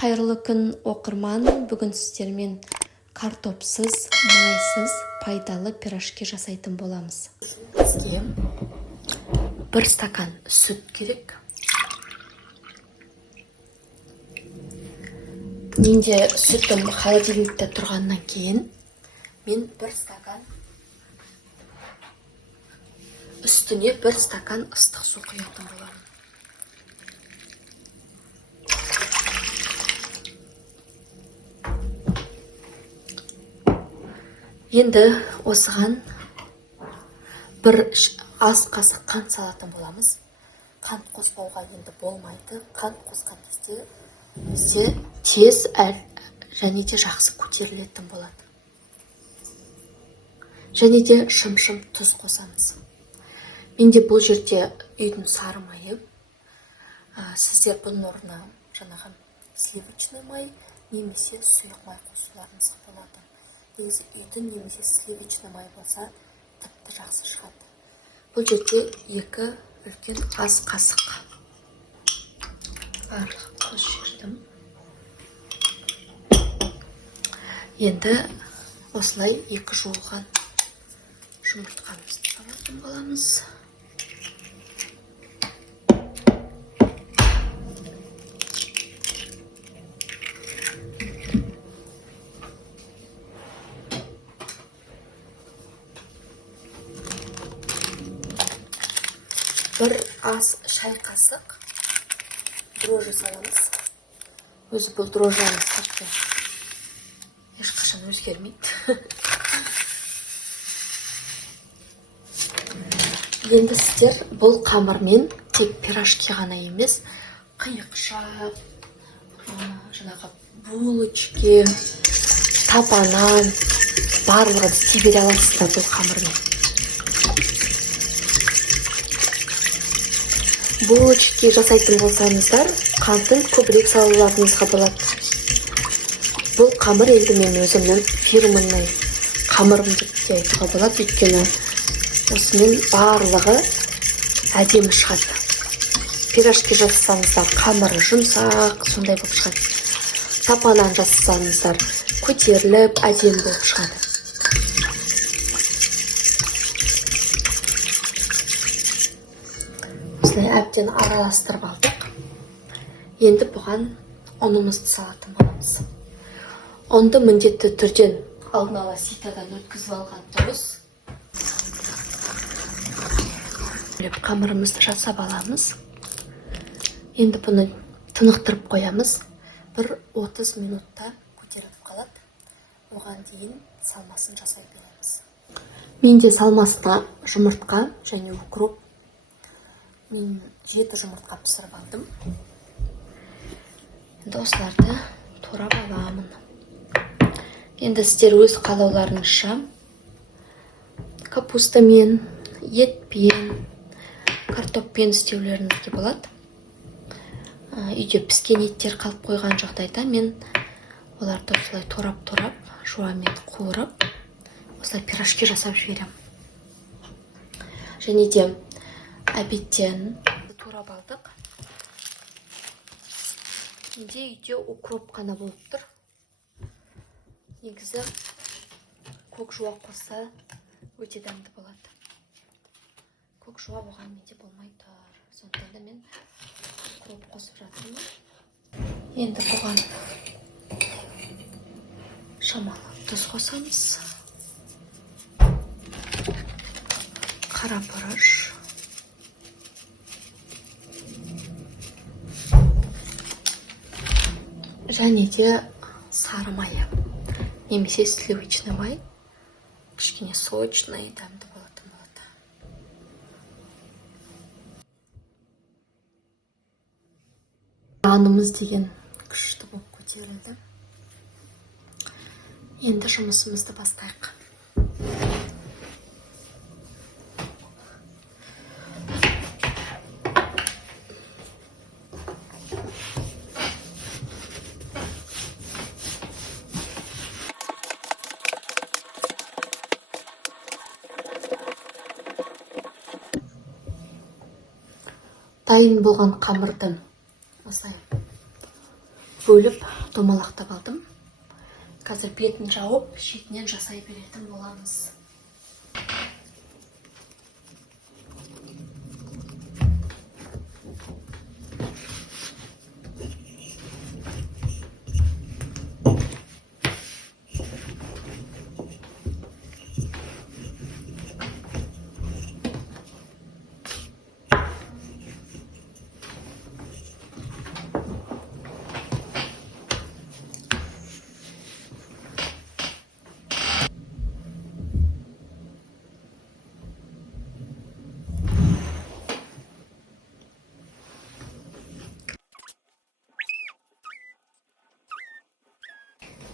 Қайырлы күн оқырман, бүгін сіздермен картопсыз, майсыз, пайдалы пирожки жасайтын боламыз. Бізге 1 стакан сүт керек. Менде сүтім холодильникте тұрғаннан кейін мен 1 стакан үстіне 1 стакан ыстық су құятын боламын. Енді осыған 1 ас қасық қант салатын боламыз. Қант қоспауға енді болмайды. Қант қосқан кезде бізде тез және де жақсы көтерілетін болады. Және де шым-шым тұз қосамыз. Менде бұл жерде үйдің сары майы. Сіздер бұның орнына жаңағы сливочный май немесе сұйық май қосуларыңызға болады. Негізі үйдің немесе сливочный май болса тіпті жақсы шығады. Бұл жерде 2 үлкен ас қасық. Барлық қосып енді осылай 2 жуылған жұмыртқамызды салатын боламыз. Bir ас шай қасық дрожжи саламыз. Өзі бұл дрожжамыз ешқашан өзгермейді. Енді сіздер бұл қамырмен тек пирожки ғана емес, қиықша, жаңағы булочки, тапанан барлығын істей бере аласыздар бұл қамырмен. Булочки жасайтын болсаңыздар, қантын көбірек салуларыңызға болады. Бұл қамыр енді мен өзімнің фирменный қамырым деп айтуға болады, өйткені осымен барлығы әдемі шығады. Пирожки жасасаңыздар, қамыры жұмсақ, сондай болып шығады. Тапанан жасасаңыздар, көтеріліп, әдемі болып шығады. Әбден араластырып алдық. Енді бұған ұнымызды салатын боламыз. Ұнды міндетті түрден алдын ала ситадан өткізіп алған дұрыс. Қамырымызды жасап аламыз. Енді бұны тынықтырып қоямыз. 30 минутта көтеріліп қалады. Оған дейін салмасын жасай береміз. Менде салмасына жұмыртқа және укроп. Мен 7 жұмыртқа пісіріп алдым. Енді осыларды турап аламын. Енді сіздер өз қалауларыңызша капустамен, етпен, картоппен істеулеріңізге болады. Үйде піскен еттер қалып қойған жағдайда мен оларды осылай турап-турап, жуамен қуырып, осылай пирожки жасап жіберем. Және де обедтен турап алдық. Менде үйде укроп қана болып тұр. Негізі көк жуа қосса өте дәмді болады. Көк жуа оған менде болмай тұр. Сондықтан да мен укроп қосып жатырмын. Енді бұған шамалы тұз қосамыз. Қара бұрыш. Және де сары майы, немесе сливочный май, кішкене сочный, дәмді болатын болады. Нанымыз деген күшті болып көтерілді. Енді жұмысымызды бастайық. Дайын болған қамырды осылай бөліп домалақтап алдым. Қазір бетін жауып, шетінен жасай беретін боламыз.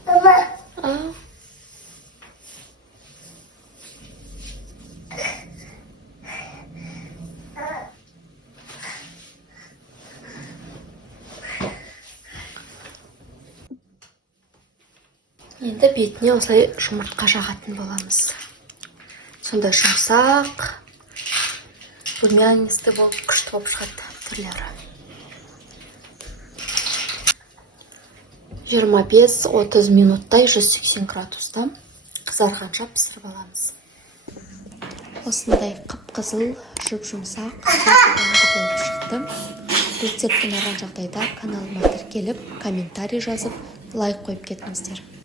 А, енді бетіне осылай жұмыртқа жағатын боламыз. Сонда жұмсақ, румянисті болып, күшті болып шығады түрлері. 25-30 минуттай 180 градуста қызарғанша пісіріп аламыз. Осындай қып-қызыл, жұп-жұмсақ, болып шықты. Рецепт ұнаған жағдайда каналыма тіркеліп, комментарий жазып, лайк қойып кетіңіздер.